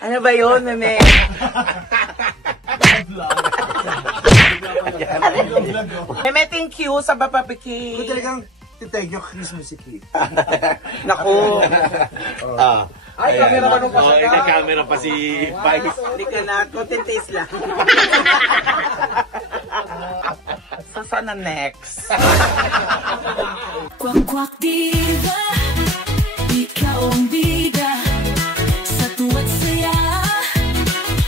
Ano ba yun, meme? Meme, thank you sa papapiki. Kung talagang titake nyo, Christmas cake. Naku. Ay, camera pa nung Oh, may camera pa si Vice. Hindi ka na, content taste lang. So, sana next. Kwak kwak diva, ikaw ang bida. Sa tuwa't saya,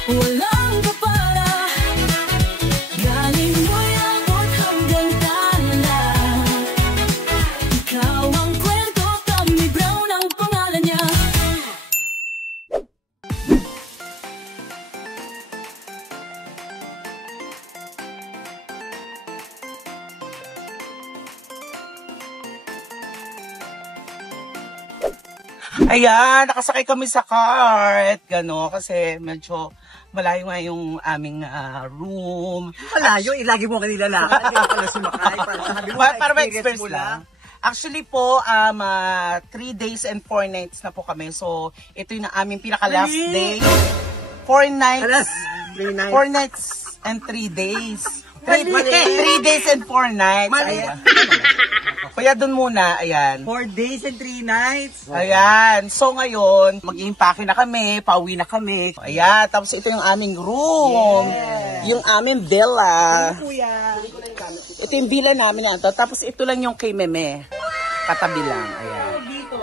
walang kapala. Galing mo'y abot hanggang tala. Ikaw ang kwento, Tommy Brown ang pangalan niya. Ayan, nakasakay kami sa cart. Gano, kasi medyo malayo nga yung aming room. Malayo, ilagi mo kanila lang. Hindi ka pala sumakay. Para ma-experience lang. Actually po, 3 days and 4 nights na po kami. So, ito yung aming pinaka-last day. 4 nights. 4 nights and 3 days. 3 days and 4 nights. Ayan. Kaya dun muna, ayan. 4 days and 3 nights. Ayan. So ngayon, mag-iimpake na kami, pauwi na kami. Ayan. Tapos ito yung aming room. Yeah. Yung aming villa. Kuya. Ito yung villa namin na ito. Tapos ito lang yung kay Meme. Katabi lang. Ayan. Dito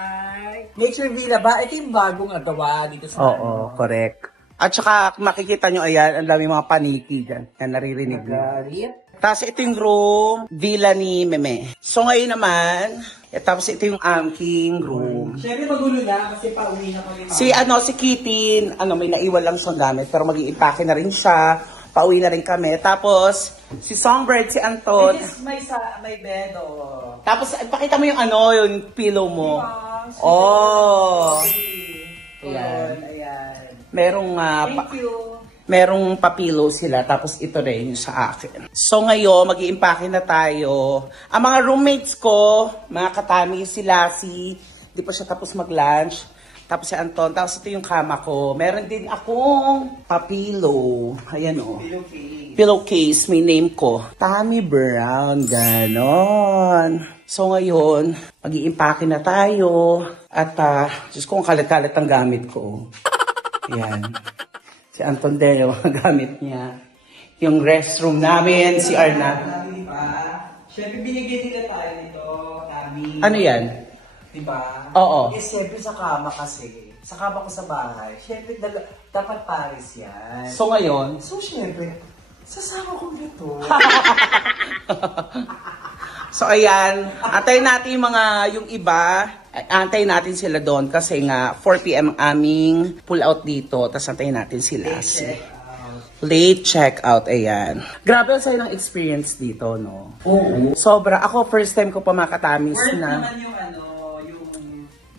ay Nature Villa ba? Ito yung bagong agawa dito sa Oo, correct. At saka makikita nyo, ayan, ang dami mga paniki dyan. Yan, naririnig nyo. Tapos ito yung room, villa ni Meme. So ngayon naman, tapos ito yung aking room. Siyempre magulo na kasi pauwi na kami. Si Kitty, may naiwan lang siyang gamit, pero mag-iimpake na rin siya. Pauwi na rin kami. Tapos, si Songbird, si Anton. May bed, oh. Tapos, pakita mo yung yung pillow mo. Ayan. Merong, Thank you. merong papilo sila, tapos ito rin yung sa akin. So ngayon, mag-iimpake na tayo. Ang mga roommates ko, mga katami, si Lassie, di pa siya tapos mag-lunch. Tapos si Anton, tapos ito yung kama ko. Meron din akong papilo. Ayan o. Pillowcase, may name ko. Tommy Brown, ganon. So ngayon, mag-iimpake na tayo. At, Diyos ko, ang kalat-kalat ang gamit ko. Ayan. Si Anton din yung gamit niya. Yung restroom namin, si Arna. Siyempre, binigay nila tayo nito, Tami. Ano yan? Diba? Oo. Eh, siyempre sa kama kasi. Sa kama ko sa bahay. Siyempre, dapat pares yan. So ngayon, So, siyempre, sasama ko nito. so ayan, antayin natin yung iba. Antayin natin sila doon kasi nga 4 PM aming pull out dito. Tapos antayin natin sila. Late check out, ayan. Grabe ang sa'yo ng experience dito, no? Oo. Sobra. Ako, first time ko pa makatamis Worth na. naman yung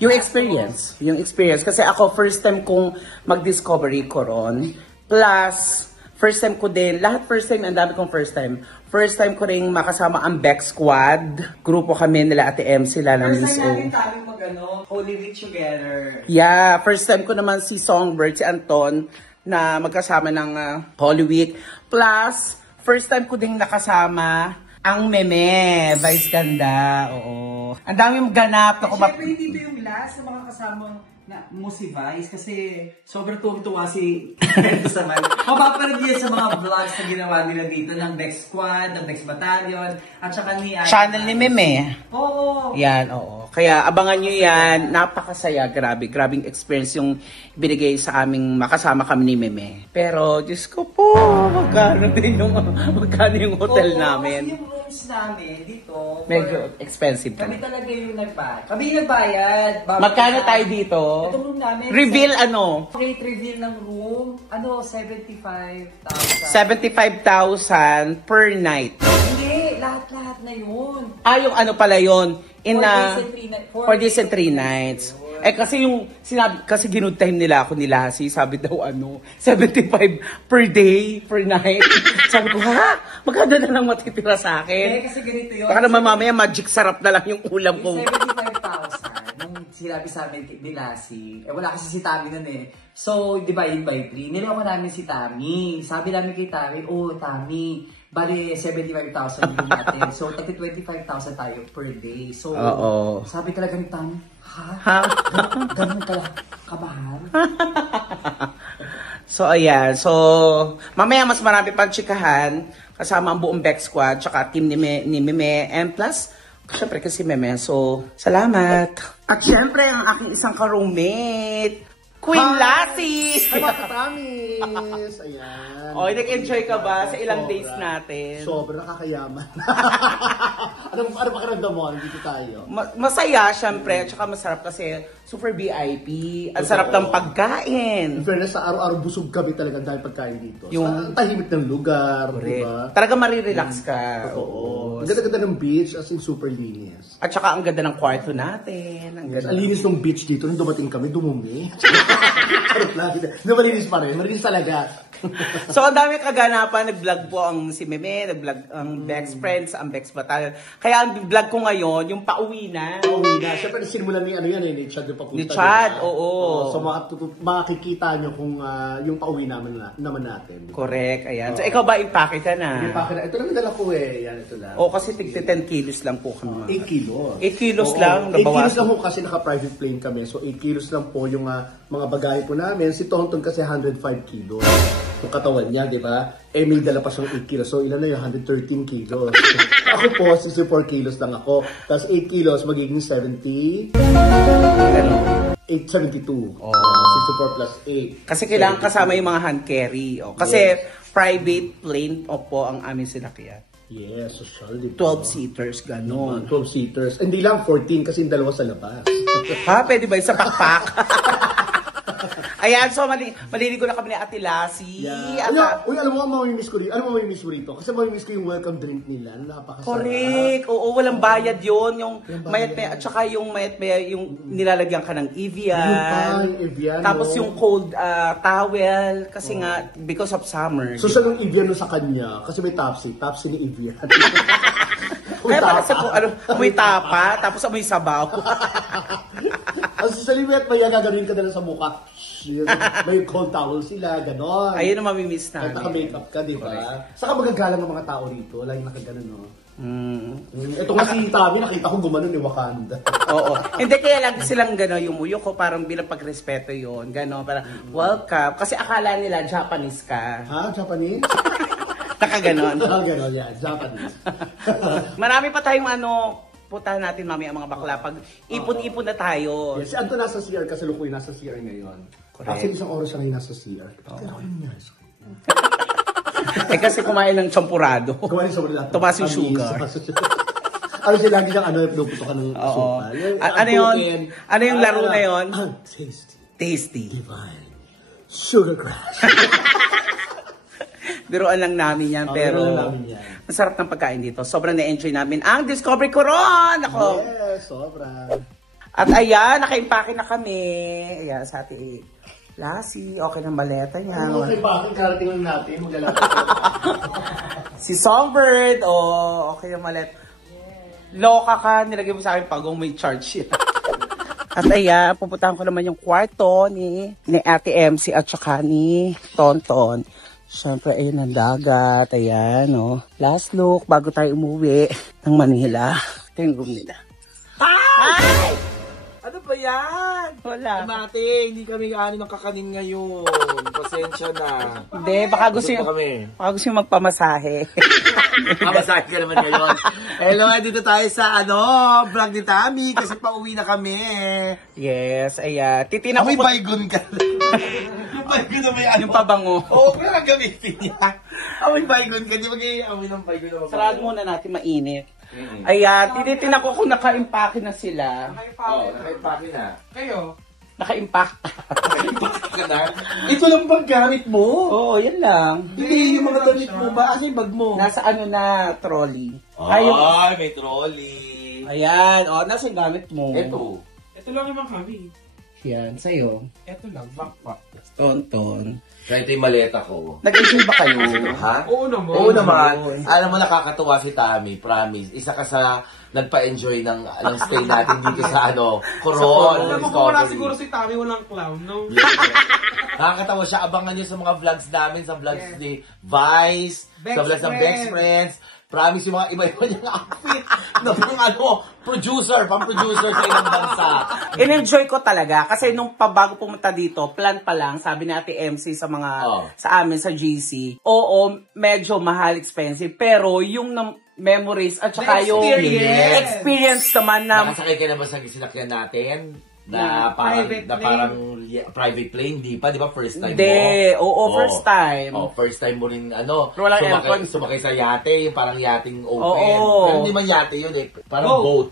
Yung experience. Yung experience. Kasi ako, first time kong mag-discovery ko ron. Plus, first time ko din, lahat first time, ang dami kong first time. First time ko rin makasama ang Beck Squad. Grupo kami nila Ate M, sila ng Miss O. First time natin kaming Holy Week together. Yeah, first time ko naman si Songbird, si Anton, na magkasama ng Holy Week. Plus, first time ko ding nakasama ang Meme, Vice Ganda. Oo. Ang daming ganap. Siyempre, hindi ito yung last na mga kasamang mo si Vice kasi sobrang tuwa si Kento Saman. Mapaparid yan sa mga vlogs na ginawa nila dito ng Bex Squad, ng Bex Battalion, at saka ni Channel ni Meme. Oo. Yan, oo. Kaya abangan nyo yan. Napakasaya. Grabe. Grabing experience yung binigay sa aming makasama kami ni Meme. Pero, Diyos ko po, magkano yung hotel namin. Kasi yung rooms namin dito, Medyo expensive kami talaga. talaga yung nagbayad. Kami yung nagbayad. Magkano tayo dito? Itong room namin. Reveal Rate reveal ng room, 75,000. 75,000 per night. Hindi, lahat-lahat na yun. Yung pala yun. 4 days and 3 nights. Kasi yung sinabi, kasi ginood time nila ako nila si sabi daw 75 per day, per night. Sabi ko, ha? Magkano na lang matitira sa akin? Kasi ganito yun. Baka naman mamaya magic sarap na lang yung ulam ko. 75,000 nung sinabi sa amin ni Lassie, wala kasi si Tami nun eh. So, divide by 3. Niloko namin si Tami. Sabi namin kay Tami, Tami, bali 75,000 yung natin. So, 25,000 tayo per day. So, sabi talaga ni Tami, ha? Ganun pala kamahal? So, ayan. So, mamaya mas marami pang chikahan kasama ang buong Bex Squad tsaka team ni Meme and plus, syempre kasi Meme. So, salamat. At syempre, ang aking isang ka-roommate, Queen Lassie! Hi mga katamis! Ayan. Nag-enjoy ka ba sa ilang days natin? Sobrang nakakayaman. ano pakiramdam mo? Nandito tayo. Masaya, syempre. Tsaka masarap kasi super VIP. Ang sarap ng pagkain. In fairness, sa araw-araw busog kami talaga dahil pagkain dito. Yung sa tahimik ng lugar, diba? Talaga marirelax ka. Oo. Ang ganda-ganda ng beach, as in super linis. At saka ang ganda ng kwarto natin. Ang ganda. Ang linis ng beach dito, nung dumating kami, dumumi. Hindi, malinis pa rin. Malinis talaga. So, ang dami kaganapan. Nag-vlog po ang si Meme, nag-vlog ang Bex Friends, ang Bex Battalion. Kaya ang vlog ko ngayon, yung pauwi na. Pauwi na. Siyempre, sinimulan ni ni Chad yung papunta. Ni Chad, oo. So, makikita nyo kung yung pauwi naman natin. Correct, ayan. So, ikaw ba impake ka na? Impake na. Ito lang dala ko eh. Yan, ito lang. Kasi 10 kilos lang po kami. 8 kilos. 8 kilos lang. 8 kilos lang po kasi naka-private plane kami. So, 8 kilos lang po yung mga bagay po namin. Si Tonton kasi 105 kilos. Yung katawan niya, di ba? May dala pa siyang 8 kilos. So, ilan na yung 113 kilos. Ako po, 64 kilos lang ako. Tapos 8 kilos, magiging 70. 872. 64 plus 8. Kasi kailangan kasama yung mga hand carry. Kasi private plane po ang aming sinakyan. Yes, social. 12 seaters, gano'n. 12 seaters. Hindi lang 14 kasi yung dalawa sa labas. Pwede ba yung sa pakpak? Ayan, so maliligo na kami ni Ate Lassie. Yeah. Alam mo, mamimiss ko rito. Alam mo, mamimiss ko rito. Kasi mamimiss ko yung welcome drink nila. Napakasarap. Correct. Oo, walang bayad yun. Yung mayat-maya, at saka yung mayat-maya, yung nilalagyan ka ng Evian. Yung Evian. Tapos yung cold towel. Kasi nga, because of summer. So, siya yung Evian sa kanya. Kasi may Topsy. Topsy ni Evian. Kaya para sa amoy tapa, tapos amoy sabaw. Kasi sa limit, may gagawin ka na sa mukha. May cold towel sila, gano'n. Ayun ang mamimiss namin. Kahit naka-makeup ka, di ba? Saka magagalang ng mga tao rito. Lagi nakaganon, no? Ito nga si Tami, nakita ko gumanon ni Wakanda. Oo. Hindi kaya lang silang gano'n, yung muyo ko, parang bilang pagrespeto yun. Gano'n, parang welcome. Kasi akala nila Japanese ka. Ha? Japanese? Nakaganon. Nakaganon, yan. Japanese. Marami pa tayong putahan natin mamaya ang mga bakla pag ipon-ipon na tayo. Yes, si Anto nasa CR kasi Lukoy nasa CR ngayon. Correct. Actually, isang oras na nasa CR. Pero ano nangyari sa kanya? Kasi kumain ng champurado. Kumain sa mga Tumas yung sugar. Ano siya lagi siyang pinuputokan ng sugar. Ano yun? Ano yung laro na yun? Tasty. Tasty. Divine. Sugar crash. Biruan lang namin yan, pero masarap ng pagkain dito. Sobrang na-enjoy namin ang Discovery Coron! Ako. Yes, sobra. At ayan, nakaimpake na kami. Ayan, sa Ate Lassie. Okay ng baleta niya. Okay, bakit karating lang natin? Maglalapit. Si Songbird, okay yung malet. Loka ka, nilagay mo sa akin pagong may charge yan. At ayan, pupuntahan ko naman yung kwarto ni Ate MC at saka ni Tonton. Siyempre, ayun ang dagat. Ayan, last look bago tayo umuwi ng Manila. Ito yung room nila. Hi! Ano ba yan? Wala. Mate, hindi kami kaano ng kakanin ngayon. Pasensya na. Hindi, baka gusto yung magpamasahe. Mamasakit ka naman ngayon. Hello, dito tayo sa vlog ni Tami kasi pauwi na kami. Yes, ayan. Titina ko. Amoy baygon ka. Baygon na may Yung pabango. Oo, pero gamitin niya. Amoy baygon ka. Di ba kaya amoy ng baygon na Sarado muna natin mainit. Ayan, tinitin ako kung naka-impake na sila. Naka-impake na. Kayo? Naka-impake. Naka-impake ka na? Ito lang bang gamit mo? Oo, yan lang. Hindi, yung mga damit mo ba? Asa yung bag mo? Nasa trolley. Ay, may trolley. Ayan, nasa yung gamit mo. Ito lang yung kami. Yan, sa'yo. Ito lang, backpack. Tonton. Kaya ito yung maleta ko. Nag-enjoy ba kayo? Ha? Oo naman. Oo naman. Alam mo, nakakatuwa si Tami, promise. Isa ka sa nagpa-enjoy ng stay natin dito sa Coron. Alam mo kung wala siguro si Tommy, walang clown, no? Nakakatawa siya. Abangan niyo sa mga vlogs namin, sa vlogs ni Vice, sa vlogs ng Best Friends. Promise yung mga iba-iba niyang outfit na pang-producer sa ilang bansa. In-enjoy ko talaga kasi nung bago pumunta dito, plan pa lang, sabi ni Ate MC sa sa amin sa GC, oo, medyo mahal, expensive, pero yung memories at saka yung experience naman na... Nakasakay ka na ba sa sinakyan natin? Na parang private plane, di ba? First time mo? Hindi, first time. First time mo rin, sumakay sa yate, yung parang yating open. Pero hindi man yate yun parang boat.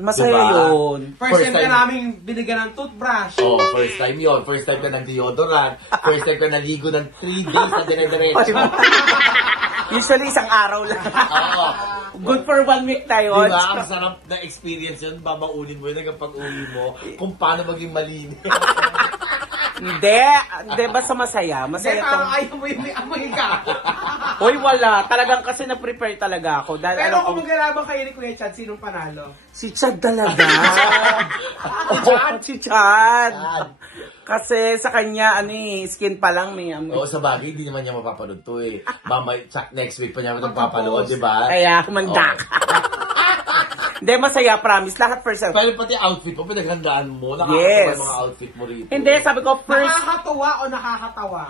Masaya yun. First time ka namin binigyan ng toothbrush. First time yun. First time ka ng deodorant. First time ka naligo ng 3 days na dire-diretso. Usually, isang araw lang. Good for 1 week tayo. Diba? Ang sarap na experience yun. Babaunin mo yun hanggang pag-uwi mo kung paano maging malinis. Hindi, basta masaya. Masaya to. Ayaw mo yung may amoy ka. Uy, wala. Talagang kasi na-prepare talaga ako. Dahil pero kung maglalabang kayo ni Kuya Chad, sinong panalo? Si Chad talaga. Si Chad. Kasi sa kanya, skin pa lang may amoy. Sa bagay, hindi naman niya mapapanood to next week pa niya mapapanood, di ba? Kaya, kumanda ka. Hindi, masaya, promise. Lahat first time. Pero pati outfit mo, pinaghandaan mo. Nakakatawa yung mga outfit mo rito. Hindi, sabi ko first... Nakakatuwa o nakakatawa?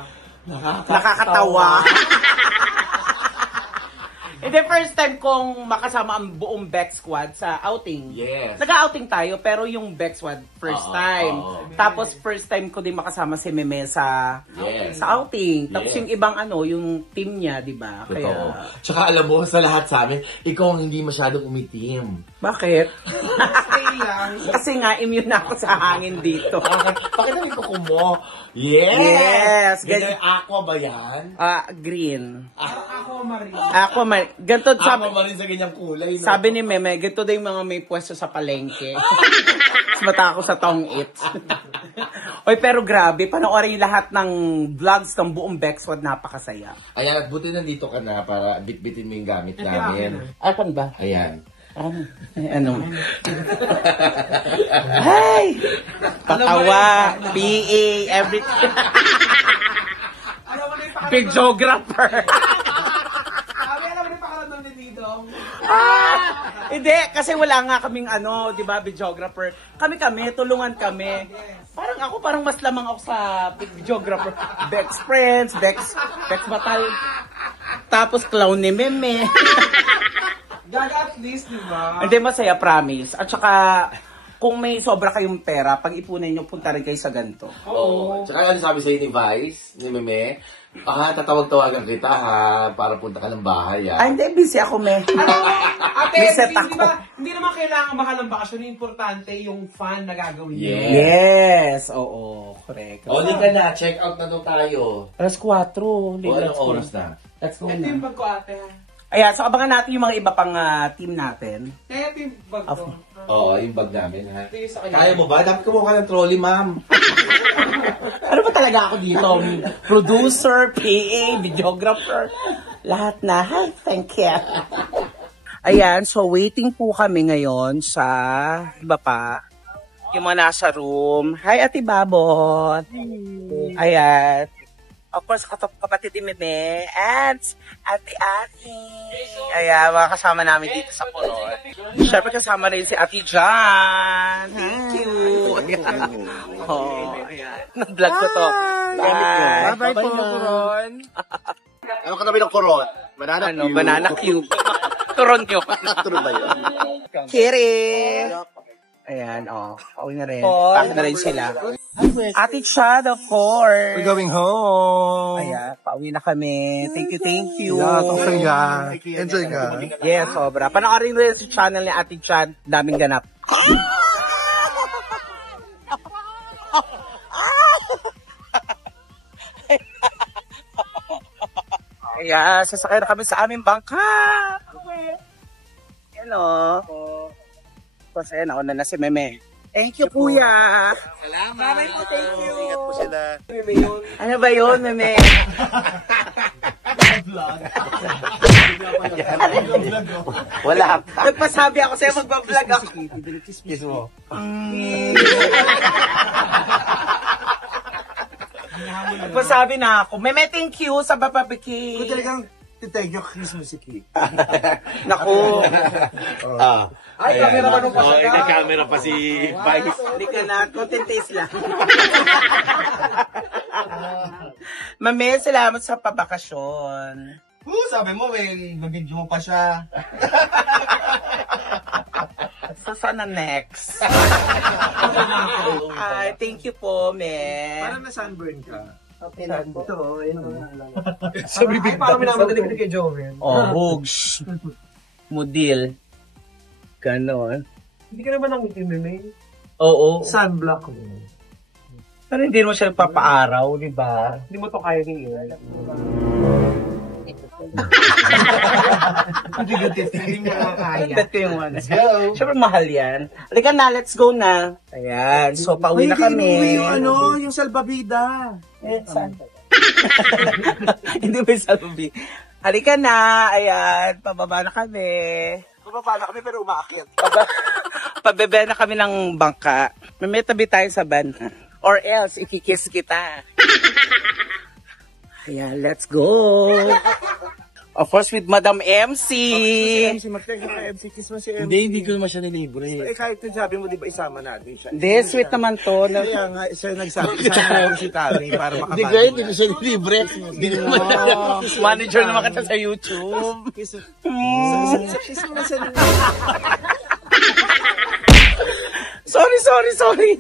Nakakatawa. Hindi, first time kong makasama ang buong Bex Squad sa outing. Yes. Nag-outing tayo, pero yung Bex Squad, first time. Tapos, first time ko din makasama si Meme sa outing. Tapos, yung ibang yung team niya, di ba? Kaya... Tsaka alam mo, sa lahat sa amin, ikaw ang hindi masyadong umitim. Bakit? Stay lang. Kasi nga, immune na ako sa hangin dito. Bakit namin kuko mo? Yes! Ganyan, aqua ba yan? Green. Aquamarine. Aquamarine. Ganito Aqua ba rin sa ganyang kulay? No? Sabi ni Meme, ganito din mga may pwesto sa palengke. Mas mata ako sa tong it. Oy, pero grabe, panoorin yung lahat ng vlogs ng buong Bexwad, napakasaya. Ayan, buti nandito ka na para bitbitin mo yung gamit namin. Ayan ba? Ayan. Hey! Patawa, PA, everything. Videographer. Hindi, kasi wala nga kaming di ba, videographer. Kami, tulungan kami. Parang mas lamang ako sa videographer. Bex Friends, Bex Batal. Tapos clown ni Meme. Gaga at least, di ba? Hindi, masaya, promise. At saka, kung may sobra kayong pera, pag-ipunan nyo, punta rin kayo sa ganito. Oo. Tsaka ano sabi sa'yo ni Vice, ni Meme, tatawag-tawagan kita para punta ka ng bahay hindi, busy ako, me. Ate, hindi naman kailangan mahal ng bakasyon. Importante yung fun na gagawin nyo. Yes, oo, correct. Hindi ka na, check out na doon tayo. Alas 4. Anong oras na? Let's go Ito na. yung bag ko, ate. Ayan, so abangan natin yung mga iba pang team natin. Ito yung bag ko. Oo, yung bag namin, ha? Ito yung sa kanya. Kaya mo ba? Dapat kumuha ka ng trolley, ma'am. Ano ba talaga ako dito? Producer, PA, videographer, lahat na. Hi, thank you. Ayan, so waiting po kami ngayon sa iba pa. Yung mga nasa room. Hi, Ate Babot. Ayan. Of course, kapatid ni Meme and Ate. Ayan, mga kasama namin dito sa Coron. Siyempre kasama rin si Ate Jan. Thank you. Ayan. Nag-vlog ko to. Bye. Bye po, Coron. Ano katabi ng Coron? Banana cube. Banana cube. Turon nyo. Turon ba yun? Kiri. Ayan, pauwi na rin. Pauwi na rin sila. Ate Chad, of course. We're going home. Ayan, pauwi na kami. Thank you. Yeah, okay ka. Enjoy ka. Yes, sobra. Panoorin rin sa channel ni Ate Chad. Daming ganap. Ayan, sasakay na kami sa aming bangka. Hello. Tapos ayan, nauna na si Meme. Thank you, Kuya. Salamat. Po, thank you. Ingat po sila. Ano ba yun, Meme? vlog. Wala pa. Nagpasabi ako sa'yo, magbablog ako. Kiss mo. Nagpasabi na ako. May thank you sa bababiki. Kung talagang titake yung kiss mo si Kiki. Naku. Ay, camera pa nung pasada. Camera pa si Vice. Hindi ka na. Content taste lang. Mami, salamat sa pabakasyon. Sabi mo, nag-video mo pa siya. So, sana next. Ay, thank you po, me. Parang na-sunburn ka. Sabi Ay, parang minamadali ko kay Joven. Oh, hugs. Mudil. Ganon. Hindi ka naman nangitim, May. Oo. Sunblock mo. Pero hindi mo siya nagpapaaraw, di ba? Hindi mo to kaya niya. Hindi mo na kaya. Dati yung one. Siyempre mahal yan. Halika na, let's go na. Ayan. So, pauwi na kami. Yung salbabida. Eh, saan? Hindi ba yung salbabi? Halika na. Ayan. Pababa na kami. Pababa na kami pero umaakit. Pabebe na kami ng bangka. May tabi tayo sa van. Or else, ikikiss kita. Ayan, let's go. Of course, with Madam MC. MC kiss mo si MC. Hindi ko naman siya nilibre. Kahit sabi mo, di ba isama natin siya? Hindi, sweet naman to. Kaya nga, siya nagsabi, isama natin si Tari para makapagod. Hindi ko siya nilibre. Hindi ko naman. Manager naman kita sa YouTube. Kiss mo na siya. Sorry.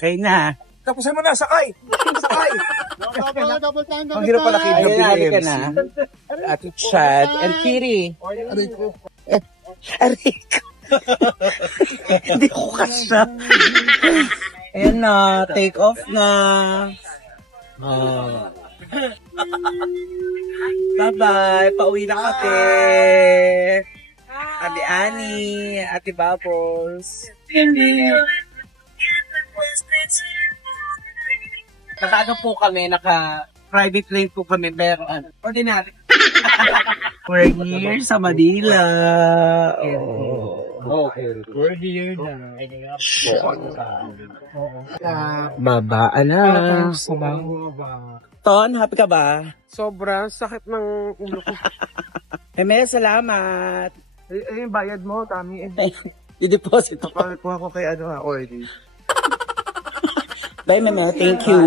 Kayo na. Tapusin mo na, sakay! Sakay! Ang hirap pala kidnap Ayun, ni halika MC. na. Ate Chad and Kiri. Aray ko. Hindi ko kasya. Ayan na, take off na. Bye-bye, pauwi na kami. Ate Annie, Ate Bubbles. Naka-ano po kami, naka-private plane po kami, pero ordinary. We're here sa Manila. We're here na. Baba na. Ton, happy ka ba? Sobrang sakit ng ulo ko. Meme, salamat. Yung bayad mo, Tami. I-deposit ko. Kuha ko kay Orly. Bye, Meme. Thank you.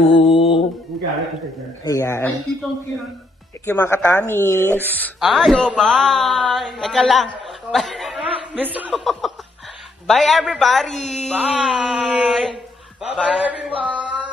Ayan. Thank you, mga katamis. Ayo, bye! Teka lang. Bye, everybody! Bye! Bye, everyone!